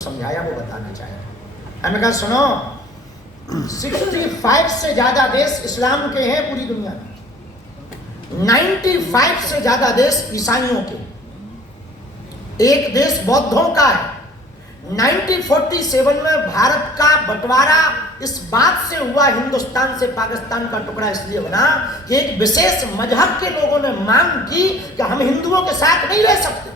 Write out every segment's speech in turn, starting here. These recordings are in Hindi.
समझाया वो बताना चाहेगा। हमने कहा सुनो, 65 से ज्यादा देश इस्लाम के हैं पूरी दुनिया में, 95 से ज्यादा देश ईसाइयों के, एक देश बौद्धों का है। 1947 में भारत का बंटवारा इस बात से हुआ, हिंदुस्तान से पाकिस्तान का टुकड़ा इसलिए बना कि एक विशेष मजहब के लोगों ने मांग की कि हम हिंदुओं के साथ नहीं रह सकते,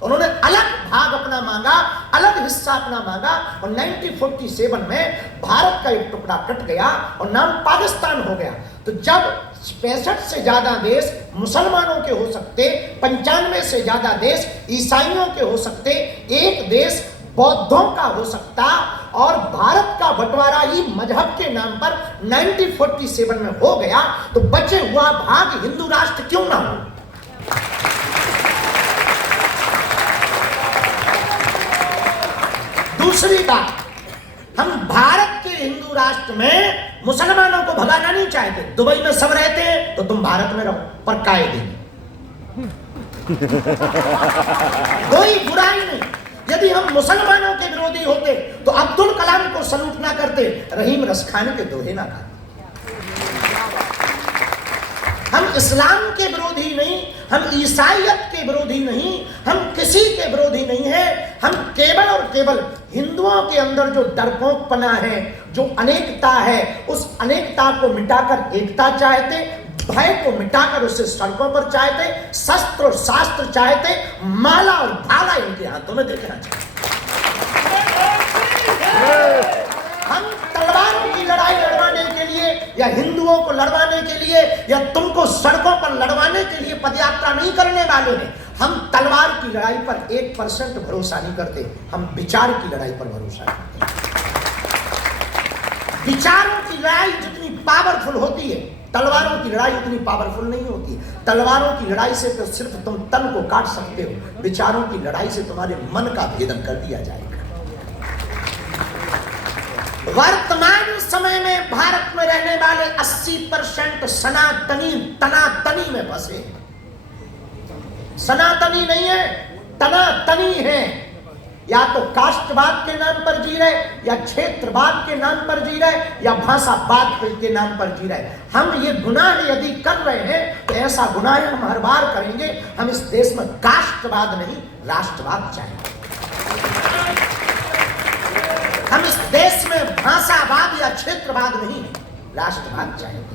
तो उन्होंने अलग भाग अपना मांगा, अलग हिस्सा अपना मांगा और 1947 में भारत का एक टुकड़ा कट गया और नाम पाकिस्तान हो गया। तो जब 65 से ज्यादा देश मुसलमानों के हो सकते, 95 से ज्यादा देश ईसाइयों के हो सकते, एक देश बौद्धों का हो सकता और भारत का बंटवारा ही मजहब के नाम पर 1947 में हो गया, तो बचे हुआ भाग हिंदू राष्ट्र क्यों ना हो। दूसरी बात, हम भारत के हिंदू राष्ट्र में मुसलमानों को भगाना नहीं चाहते। दुबई में सब रहते हैं तो तुम भारत में रहो, पर कायदे कोई बुराई नहीं। यदि हम मुसलमानों के विरोधी होते तो अब्दुल कलाम को सलूट ना करते, रहीम रसखानी के दोहे ना खाते। हम इस्लाम के विरोधी नहीं, हम ईसाइयत के विरोधी नहीं, हम किसी के विरोधी नहीं है। हम केवल और केवल हिंदुओं के अंदर जो डरपोकपना है, जो अनेकता है, उस अनेकता को मिटाकर एकता चाहते, भय को मिटाकर उसे सड़कों पर चाहते, शस्त्र और शास्त्र चाहते, माला और भाला इनके हाथों में देखना चाहते। हम तलवारों की लड़ाई लड़वाने के लिए या हिंदुओं को लड़वाने के लिए या तुमको सड़कों पर लड़वाने के लिए पदयात्रा नहीं करने वाले हैं। हम तलवार की लड़ाई पर 1% भरोसा नहीं करते, हम विचार की लड़ाई पर भरोसा करते हैं। विचारों की लड़ाई जितनी पावरफुल होती है, तलवारों की लड़ाई उतनी पावरफुल नहीं होती। तलवारों की लड़ाई से तो सिर्फ तुम तन को काट सकते हो, विचारों की लड़ाई से तुम्हारे मन का भेदन कर दिया जाएगा। वर्तमान समय में भारत में रहने वाले 80% सनातनी तनातनी में फंसे। सनातनी नहीं है, तनातनी है। या तो कास्टवाद के नाम पर जी रहे, या क्षेत्रवाद के नाम पर जी रहे, या भाषावाद के नाम पर जी रहे। हम ये गुनाह यदि कर रहे हैं तो ऐसा गुनाह हम हर बार करेंगे। हम इस देश में कास्टवाद नहीं, राष्ट्रवाद चाहेंगे। हम इस देश में भाषावाद या क्षेत्रवाद नहीं, राष्ट्रवाद चाहेंगे।